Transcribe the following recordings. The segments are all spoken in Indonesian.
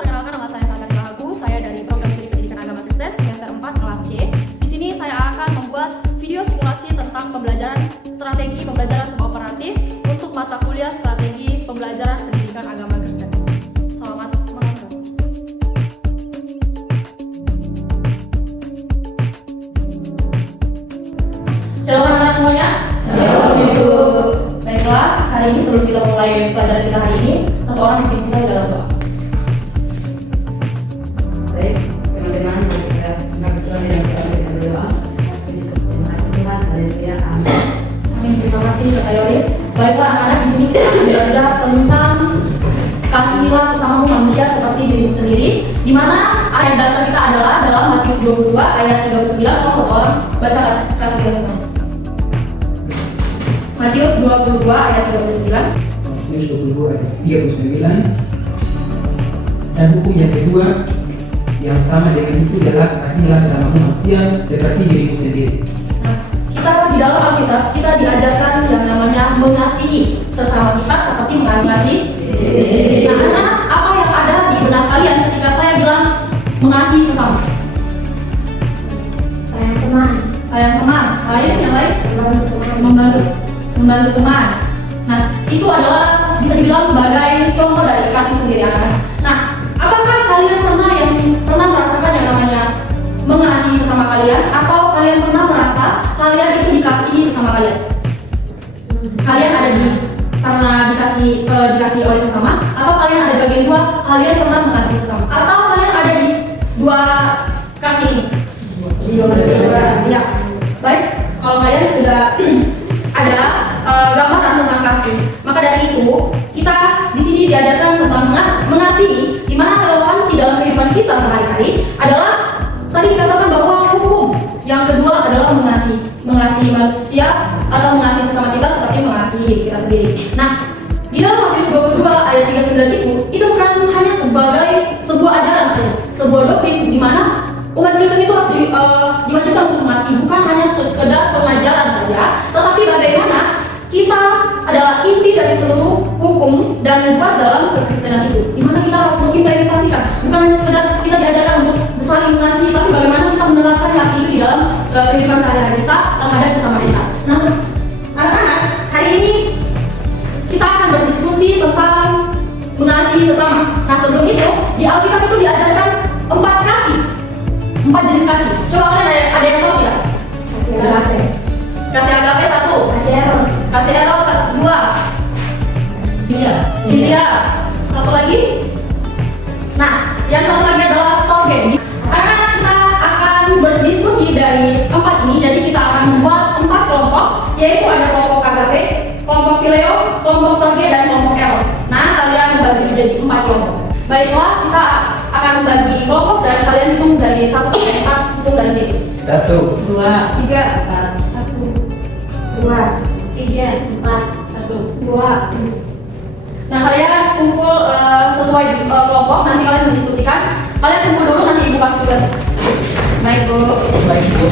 perkenalkan nama saya Sandra Rahagu. Saya dari Program Studi Pendidikan Agama Kristen semester 4 kelas C. Di sini saya akan membuat video simulasi tentang pembelajaran strategi pembelajaran kooperatif untuk mata kuliah strategi pembelajaran pendidikan agama Kristen. Selamat menonton. Shalom anak-anak semuanya. Shalom Ibu. Baiklah, hari ini sebelum kita mulai pelajaran kita hari ini, satu orang pimpin kita dalam doa. Baik, teman-teman, mari kita berdoa dan kita berdoa. Terima kasih Tuhan, haleluya, amin. Amin, terima kasih Kak Yori. Baiklah anak-anak, di sini kita akan belajar tentang kasihilah sesamamu manusia seperti dirimu sendiri, di mana ayat dasar kita adalah dalam Matius 22 ayat 39. Kalau satu orang baca kasihilah semuanya. Matius 22 ayat 39. Matius 22 ayat 39. Dan hukum yang kedua yang sama dengan itu adalah kasihilah sesama manusia seperti dirimu sendiri. Nah, kita di dalam Alkitab kita diajarkan yang namanya mengasihi sesama kita seperti mengasihi diri. Nah, anak-anak, apa yang ada di benak kalian ketika saya bilang mengasihi sesama? Sayang teman, Sayang teman, lain yang lain membantu teman. Nah, itu adalah bisa dibilang sebagai contoh dari kasih sendiri anak. Nah, apakah kalian pernah merasakan yang namanya mengasihi sesama kalian, atau kalian pernah merasa kalian itu dikasihi sesama kalian? Kalian pernah dikasih oleh sesama, atau kalian ada bagian dua, kalian pernah mengasihi sesama, atau kalian ada di dua kasih ini? Di dua. Ya. Baik, kalau kalian sudah ada gambaran tentang kasih, maka dari itu kita di sini diajarkan tentang mengasihi, di mana relevansi dalam kehidupan kita sehari-hari adalah tadi dikatakan bahwa hukum yang kedua adalah mengasihi manusia atau mengasihi sesama kita seperti mengasihi diri kita sendiri. Nah, di dalam Matius 22 ayat 39 itu bukan hanya sebagai sebuah ajaran saja, sebuah doktrin di mana umat Kristen itu harus diwajibkan untuk mengasihi, bukan hanya sekedar pengajaran saja, tetapi bagaimana kita adalah inti dari seluruh hukum dan nubuat dalam kekristenan itu, di mana kita harus mengimplementasikan, bukan hanya sekedar kita diajarkan untuk saling mengasihi, tapi bagaimana kita menerapkan kasih itu di dalam kehidupan sehari-hari kita terhadap sesama kita. Nah, anak-anak, hari ini kita akan berdiskusi tentang mengasihi sesama. Nah, sebelum itu di Alkitab itu diajarkan 4 jenis kasih. Coba kalian ada yang tahu tidak? Kasih agape 1. Kasih eros 2. Filia. Satu lagi. Nah, yang satu lagi adalah storge. Karena kita akan berdiskusi dari 4 ini, jadi kita akan membuat 4 kelompok, yaitu ada kelompok agape, kelompok phileo, kelompok storge, dan kelompok eros. Nah, kalian membagi jadi 4 kelompok. Baiklah, kita akan bagi kelompok dan kalian hitung dari 1 sampai 4, hitung dari sini. 1, 2, 3, 2, 3, 4, 2. Nah, kalian kumpul sesuai kelompok, nanti kalian mendiskusikan. Kalian kumpul dulu, nanti ibu kasih tugas. Baik, Bu. baik Bu.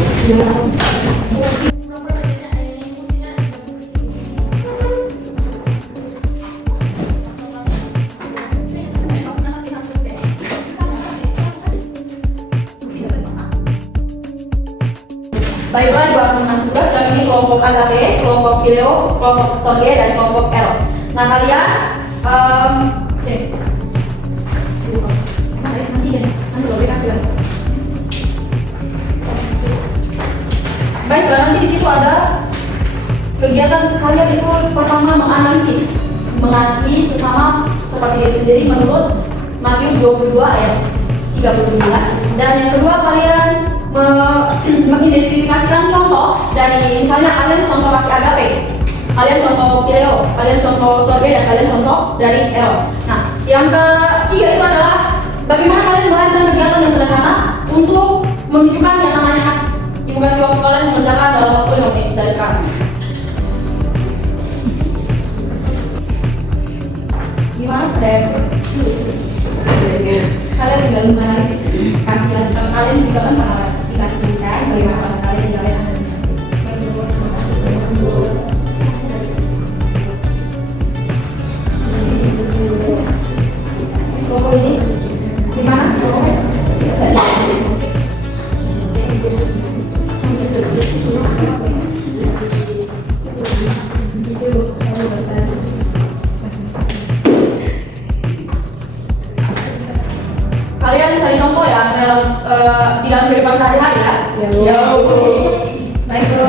Baiklah, ibu akan masuk tugas. Kali ini kelompok agape, kelompok phileo, kelompok storge, dan kelompok eros. Nah, kalian nanti boleh kasih lagi. Baiklah, nanti di situ ada kegiatan kalian itu pertama menganalisis mengasihi sesama seperti diri sendiri menurut Matius 22 ayat 39. Dan yang kedua, kalian mengidentifikasikan contoh dari misalnya kalian contoh kasih agape, kalian contoh phileo, kalian contoh storge, dan kalian contoh dari eros. Nah, yang ketiga itu adalah bagaimana kalian merancang kegiatan yang sederhana untuk menunjukkan yang namanya kasih. Ibu kasih waktu kalian mengerjakan dalam waktu 5 menit dari sekarang. Gimana kalian? Kalian tinggal menganalisis kasih kalian juga kan pernah dikasih saya bagaimana kalian jalan kelompok ini cari contoh ya dalam di dalam kehidupan sehari-hari ya. Ya. Baik Bu.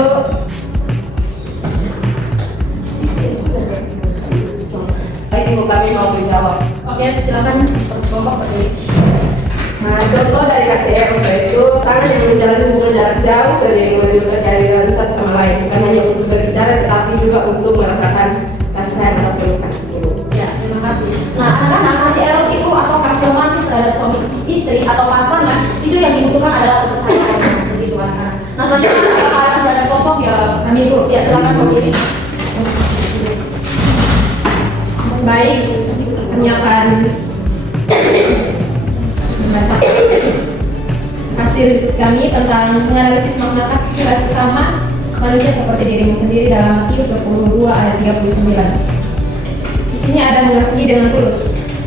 Baik Ibu, kami mau menjawab. Oke, silakan kelompok berdiri. Nah, contoh dari KCR itu karena yang menjalin hubungan jarak jauh sering menunjukkan kehadiran satu sama lain, bukan hanya untuk berbicara tetapi juga untuk merasakan kasih sayang atau pelukan. Ya, terima kasih. Nah, anak-anak kasih eros itu atau kasih romantis terhadap suami istri atau pasangan itu yang dibutuhkan adalah kepercayaan. Begitu anak-anak. Nah, selanjutnya apakah masih ada kelompok ya? Kami Bu, ya silakan berdiri. Baik, kami akan hasil riset kami tentang menganalisis makna kasih sesama manusia seperti dirimu sendiri dalam Matius 22 ayat 39. Di sini ada mengasihi dengan tulus.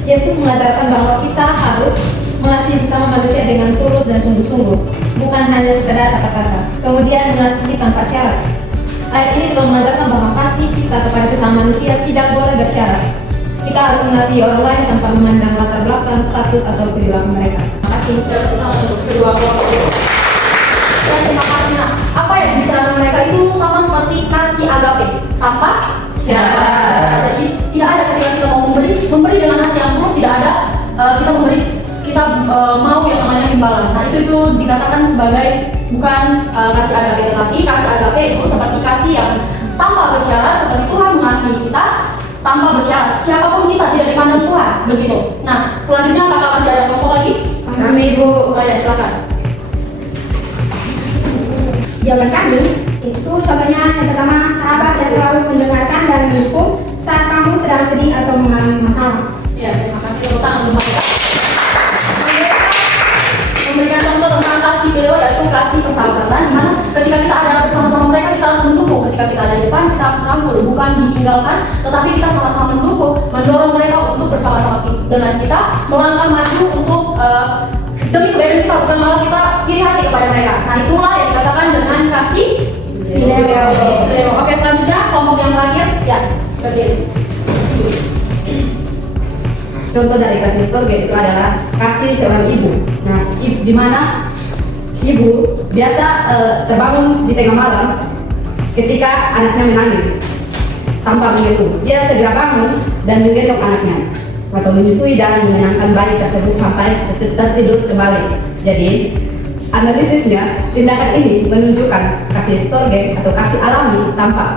Yesus mengajarkan bahwa kita harus mengasihi sesama manusia dengan tulus dan sungguh-sungguh, bukan hanya sekedar kata-kata. Kemudian mengasihi tanpa syarat. Ayat ini juga mengajarkan bahwa kasih kita kepada sesama manusia tidak boleh bersyarat. Kita harus mengasihi orang lain tanpa memandang latar belakang, status, atau perilaku mereka. Terima kasih. Dan kita untuk kedua kelompok. Dan terima kasih. Nah, apa yang dibicarakan mereka itu sama seperti kasih agape tanpa syarat. Jadi tidak ada ketika kita mau memberi dengan hati yang tulus, tidak ada kita mau yang namanya imbalan. Nah itu dikatakan sebagai bukan kasih agape, tetapi kasih agape itu seperti kasih yang tanpa bersyarat, seperti Tuhan mengasihi kita tanpa bersyarat, siapapun kita tidak dipandang Tuhan, begitu. Nah, selanjutnya apakah masih ada kelompok lagi? Kami Ibu. Ya, silakan. Jawaban kami itu contohnya yang pertama, sahabat yang selalu mendengarkan dan mendukung saat kamu sedang sedih atau mengalami masalah. Ya, terima kasih Tuhan untuk mereka. Memberikan contoh tentang kasih beliau yaitu kasih persahabatan, di mana ketika kita ada bersama-sama mereka kita harus mendukung. Ketika kita ada di depan kita harus merangkul, bukan ditinggalkan, tetapi kita sama-sama mendukung, mendorong mereka untuk bersama-sama dengan kita melangkah maju untuk demi kebaikan kita, bukan malah kita iri hati kepada mereka. Nah itulah yang dikatakan dengan kasih beliau. Oke, selanjutnya kelompok yang terakhir ya, berdiri. Contoh dari kasih surga itu adalah kasih seorang ibu. Nah, di mana ibu biasa terbangun di tengah malam ketika anaknya menangis tanpa mengeluh. Dia segera bangun dan menggendong anaknya atau menyusui dan menenangkan bayi tersebut sampai tertidur kembali. Jadi, analisisnya tindakan ini menunjukkan kasih surga atau kasih alami tanpa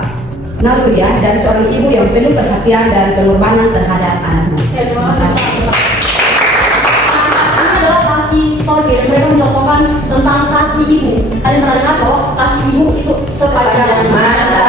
naluriah dan seorang ibu yang penuh perhatian dan pengorbanan terhadap anaknya. Ya, terima kasih. Nah, ini adalah kasih story dan mereka mencontohkan tentang kasih ibu. Kalian pernah dengar bahwa kasih ibu itu sepanjang masa.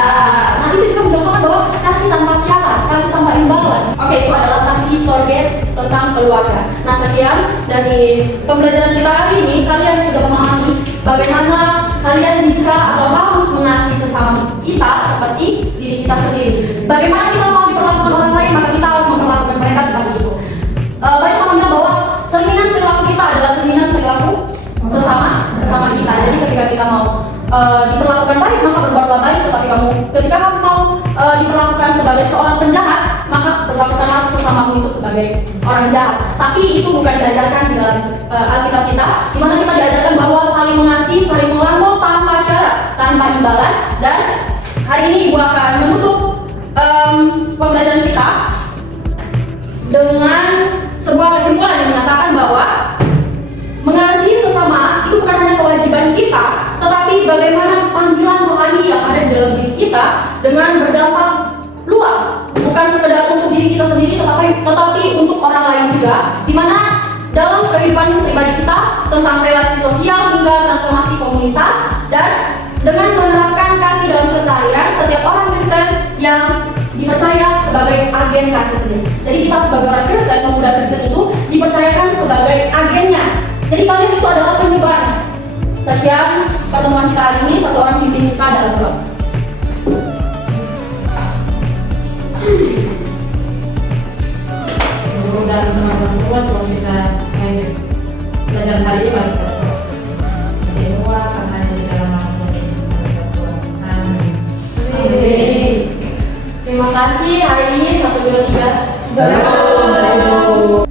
Nah, itu juga mencontohkan bahwa kasih tanpa syarat, kasih tanpa imbalan. Oke, itu adalah kasih story tentang keluarga. Nah, sekian dari pembelajaran kita hari ini. Kalian sudah memahami bagaimana kalian bisa atau harus mengasihi sesama kita seperti diri kita sendiri. Bagaimana kita mau diperlakukan orang lain, maka kita harus memperlakukan mereka seperti itu. Banyak orang bilang bahwa cerminan perilaku kita adalah cerminan perilaku sesama kita. Jadi ketika kita mau diperlakukan baik, maka berbuatlah baik. Tetapi ketika kamu mau diperlakukan sebagai seorang penjahat, maka perlakukanlah sesamamu itu sebagai orang jahat. Tapi itu bukan diajarkan di dalam Alkitab kita, di mana kita diajarkan bahwa saling mengasihi, saling merangkul tanpa syarat, tanpa imbalan. Dan hari ini Ibu akan menutup pembelajaran kita dengan sebuah kesimpulan yang mengatakan bahwa mengasihi sesama itu bukan hanya kewajiban kita, tetapi bagaimana panggilan rohani yang ada di dalam diri kita dengan berdampak luas, bukan sekedar untuk diri kita sendiri, tetapi untuk orang lain juga, di mana dalam kehidupan pribadi kita tentang relasi sosial hingga transformasi komunitas. Dan dengan menerapkan kasih dalam keseharian, setiap orang Kristen yang dipercaya sebagai agen kasih sendiri. Jadi kita sebagai orang Kristen, pemuda Kristen itu dipercayakan sebagai agennya. Jadi kalian itu adalah penyebar. Sekian pertemuan kita hari ini. Satu orang pimpin kita dalam doa. Dan teman-teman semua sebelum kita belajar hari ini, mari kita berdoa. Semua karena di dalam nama Tuhan. Amin. Terima kasih hari ini 1, 2, 3. Salam.